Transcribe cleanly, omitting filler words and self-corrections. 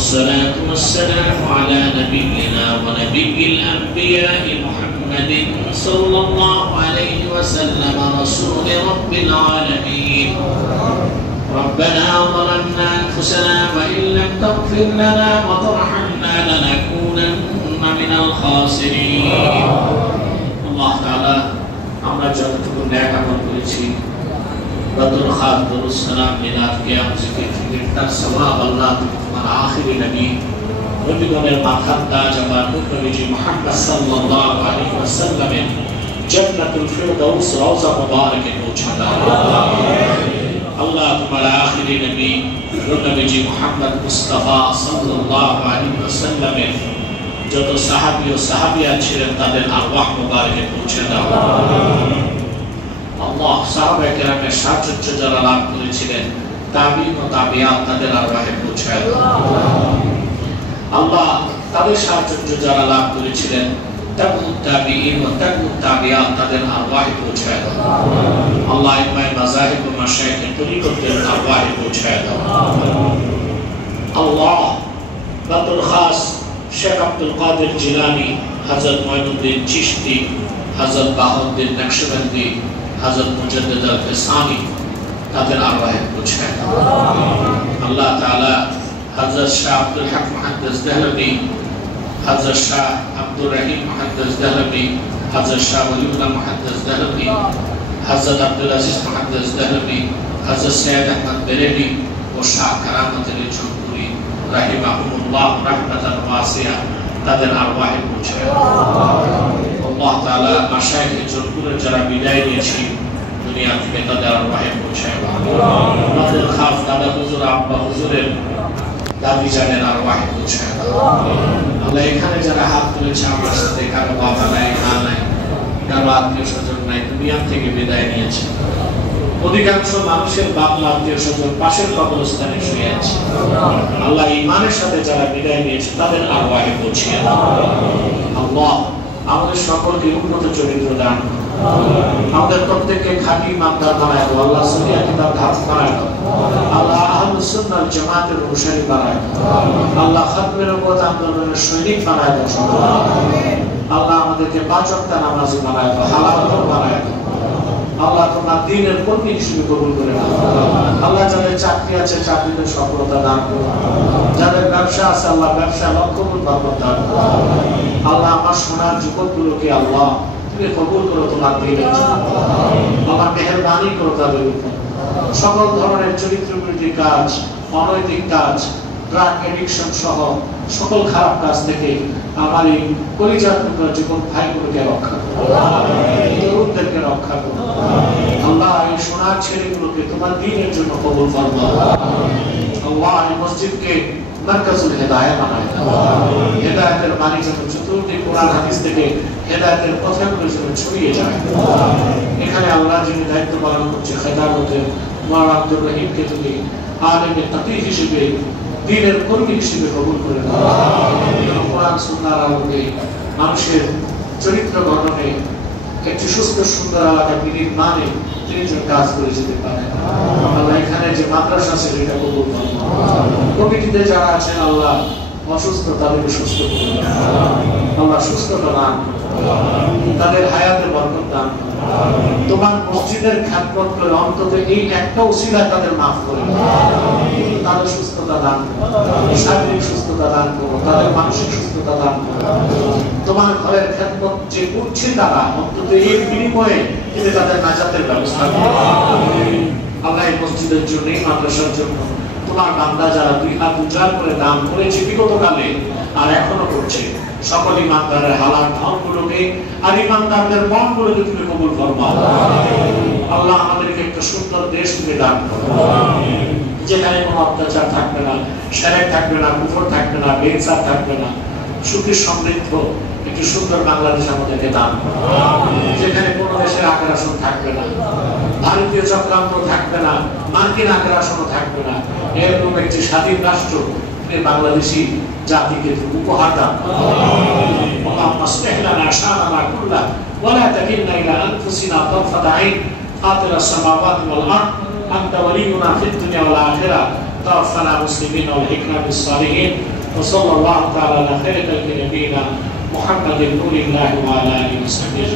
والصلاة والسلام على نبينا ونبي الأنبياء محمد صلى الله عليه وسلم رسول رب العالمين. ربنا ظلمنا أنفسنا وإن لم تغفر لنا وترحمنا لنكونن من الخاسرين. الله تعالى আমরা যতটুকু ন্যায় আমল করেছি বদর খাত দরুদ সালাম মিলাদ কিয়াম জিকির ফিকির তার সওয়াব আল্লাহ তোমার আখিরি নবী নবীগণের মাথার তাজ আমার নবীজি মুহাম্মদ সাল্লাল্লাহু আলাইহি ওয়াসাল্লামের জান্নাতুল ফিরদাউস রওজা মুবারকে পৌঁছে দাও। আল্লাহ তোমার আখিরি নবী নবীজি মুহাম্মদ মুস্তাফা সাল্লাল্লাহু আলাইহি ওয়াসাল্লামের যত সাহাবী ও সাহাবিয়া ছিলেন তাদের আরওয়াহ মুবারকে পৌঁছে দাও। আল্লাহ সাহাবায়ে কেরামের সাহায্য যারা লাভ করেছিলেন তাবিঈন ও তাবিআত তাদের আরওয়াহে পৌঁছে দাও। আল্লাহ তাদের সাহায্য যারা লাভ করেছিলেন তাবিউত তাবিঈন ও তাবিউত তাবিআত তাদের আরওয়াহে পৌঁছে দাও। আল্লাহ ইমাম মাযাহিব ও মাশায়েখের তরিকতের আরওয়াহে পৌঁছে দাও। আল্লাহ বাতুল খাস শেখ আব্দুল কাদের জিলানী, হযরত মুঈনুদ্দিন চিশতি, হযরত বাহাউদ্দিন নকশবন্দি, হযরত মুজাদ্দিদ আল-ফিসানি তাদের আরওয়াহে পৌঁছে দাও। আল্লাহ তাআলা হযরত শাহ আব্দুল হক মুহাদ্দিস দেহলভী, হযরত শাহ আব্দুর রহিম মুহাদ্দিস দেহলভী, হযরত শাহ ওলিউল্লাহ মুহাদ্দিস দেহলভী, হযরত আব্দুল আজিজ মুহাদ্দিস দেহলভী, হযরত সৈয়দ আহমদ বেরেলী ও শাহ কারামত আলী চৌধুরী রাহিমাহুমুল্লাহ রাহমাতান ওয়াসিয়া তাদের আরওয়াহে পৌঁছে দাও। আল্লাহ তাআলা মাশায়েখে জোরপুরের যারা বিদায় নিয়েছি দুনিয়া থেকে তাদের আরওয়াহে পৌঁছে দাও। আমাদের খাস দাদা হুজুর আব্বা হুজুরের দাদি জানের আরওয়াহে পৌঁছে দাও। আল্লাহ এখানে যারা হাত তুলেছে আমার সাথে কারো বাবা নাই, মা নাই, কারো আত্মীয় স্বজন নাই, দুনিয়া থেকে বিদায় নিয়েছে। অধিকাংশ মানুষের বাবা আত্মীয় স্বজন পাশের কবরস্থানে শুয়ে আছে। আল্লাহ ঈমানের সাথে যারা বিদায় নিয়েছে তাদের আরওয়াহে পৌঁছে দাও। আল্লাহ আমাদের সকলকে উন্নত চরিত্র দান করো। আমাদের প্রত্যেককে খাঁটি ইমানদার বানায় দাও। আল্লাহ সহিহ কিতাব ধারণ করায় দাও। আল্লাহ আহলুস সুন্নাহ ওয়াল জামাতের অনুসারী বানায় দাও। আল্লাহ খাতমে নবুয়ত আন্দোলনের সৈনিক বানায় দাও। আল্লাহ আমাদেরকে পাঁচ ওয়াক্ত নামাজি বানায় দাও, হালাল বানায় দাও। আল্লাহ তোমার দ্বীনের কর্মী হিসেবে কবুল করে নাও। আল্লাহ যাদের চাকরি আছে চাকরিতে সফলতা দান করো। যাদের ব্যবসা আছে আল্লাহ ব্যবসায় লক্ষগুণ বরকত দান করো। আল্লাহ আমার সোনার যুবকগুলোকে আল্লাহ তুমি কবুল করো তোমার দ্বীনের জন্য। আল্লাহ মেহেরবানি করো তাদের উপর। সকল ধরনের চরিত্র বিরোধী কাজ, অনৈতিক কাজ, ড্রাগ এডিকশন সহ সকল খারাপ কাজ থেকে আমার এই কলিজার টুকরা যুবক ভাইগুলোকে রক্ষা করো, তরুণদেরকে রক্ষা করো। আল্লাহ এই সোনার ছেলেগুলোকে তোমার দ্বীনের জন্য কবুল ফরমাও। আল্লাহ এই মসজিদকে মারকাজুল হিদায়াহ বানায় দাও। হিদায়াতের বাণী যেন চতুর্দিক কোরআন হাদিস থেকে হিদায়াতের কথাগুলো যেন ছড়িয়ে যায়। এখানে আল্লাহ যিনি দায়িত্ব পালন করছে খেদামতের মাওলানা আব্দুর রহিমকে তুমি আলেমে তাকিয় হিসেবে দ্বীনের কর্মী হিসেবে কবুল করে নাও। কোরআন সুন্নাহর আলোকে মানুষের চরিত্র গঠনে একটি সুস্থ সুন্দর এলাকা নির্মাণে তিনি যে কাজ করে যেতে পারেন। আল্লাহ এখানে যে মাদ্রাসা আছে সেটা কবুল করুন। কমিটিতে যারা আছেন আল্লাহ অসুস্থ তাদেরকে সুস্থ করুন। আল্লাহ সুস্থতা দান করুন, তাদের হায়াতে বরকত দান করুন। তোমার মসজিদের খ্যাতমত করে অন্তত এই একটা উসিলায় তাদের মাফ করে তাদের সুস্থতা দান করো, শারীরিক সুস্থতা দান করো, তাদের মানসিক সুস্থতা দান করো। তোমার ঘরের খ্যাতমত যে করছে তারা অন্তত এই বিনিময়ে এতে তাদের নাজাতের ব্যবস্থা করো। আমরা এই মসজিদের জন্য এই মাদ্রাসার জন্য তোমার বান্দা যারা দুই হাত উজাড় করে দান করেছে বিগত কালে আর এখনো করছে সকল ইমানদারের হালাল ধনগুলোকে আর ইমানদারদের মনগুলোকে তুমি কবুল ফরমাও। আল্লাহ আমাদেরকে একটা সুন্দর দেশ তুমি দান করো যেখানে কোনো অত্যাচার থাকবে না, শিরক থাকবে না, কুফর থাকবে না, বেইনসাফ থাকবে না, সুখী সমৃদ্ধ একটি সুন্দর বাংলাদেশ আমাদেরকে দান করো যেখানে কোনো দেশের আগ্রাসন থাকবে না, ভারতীয় চক্রান্ত থাকবে না, মার্কিন আগ্রাসনও থাকবে না। এরকম একটি স্বাধীন রাষ্ট্র বাংলাদেশী জাতিকে উপহার দান করো। اللهم اصلح لنا شأننا كله ولا تكلنا إلى أنفسنا طرفة عين فاطر السماوات والأرض أنت ولينا في الدنيا والآخرة توفنا مسلمين والحقنا بالصالحين وصلى الله تعالى على خير خلق نبينا محمد نور الله وعلى اله وصحبه